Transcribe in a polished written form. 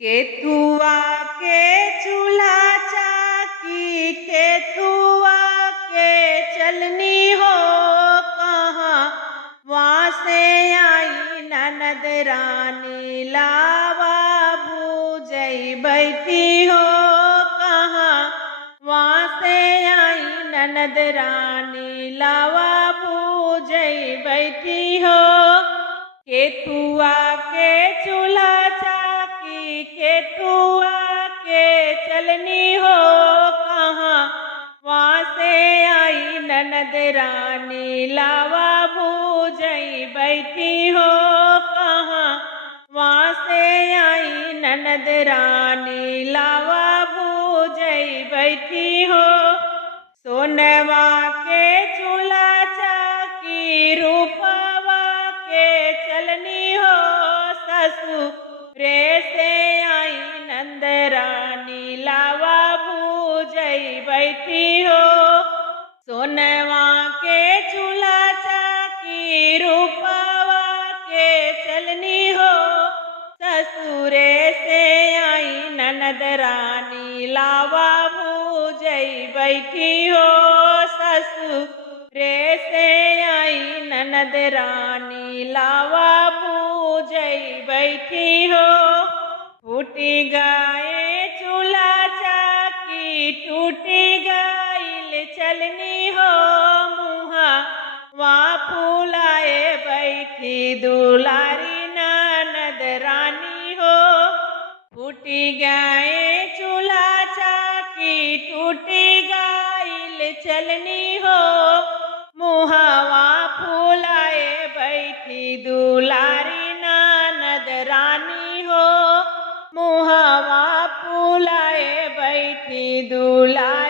केथुआ के चूल्हा चाकी, केथुआ के चलनी हो कहाँ, वहाँ से आई ननद रानी लावा भूजई बैठी हो कहाँ, वहाँ से आई ननद रानी लावा भूजई बैठी हो। केथुआ के चूल्हा चाकी, केथुआ के चलनी हो कहाँ, वहाँ से आई ननद रानी लावा भूजई बैठी हो कहाँ, वहाँ से आई ननद रानी लावा भूजई बैठी हो। सोनवा के चूल्हा चाकी, रूपवा के चलनी हो ससुरे से आई नंद रानी लावा भूजई बैठी हो। सोनवा के चूल्हा चाकी, रूपवा के चलनी हो ससुरे से आई ननद रानी लावा भूजई बैठी हो। ससुरे से आई ननद रानी लावा भूजई बैठी हो। फूटी गाये चूल्हा चाकी, टूटी गाइल चलनी हो मुहा, वहाँ फूलाए बैठी दुलारी ननद रानी हो। फूटी गाये चूल्हा चाकी, टूटी गाइल चलनी हो मुहावा फूलाए बैठी दुलारी ननद रानी हो, मुहावा फूलाए बैठी दुलारी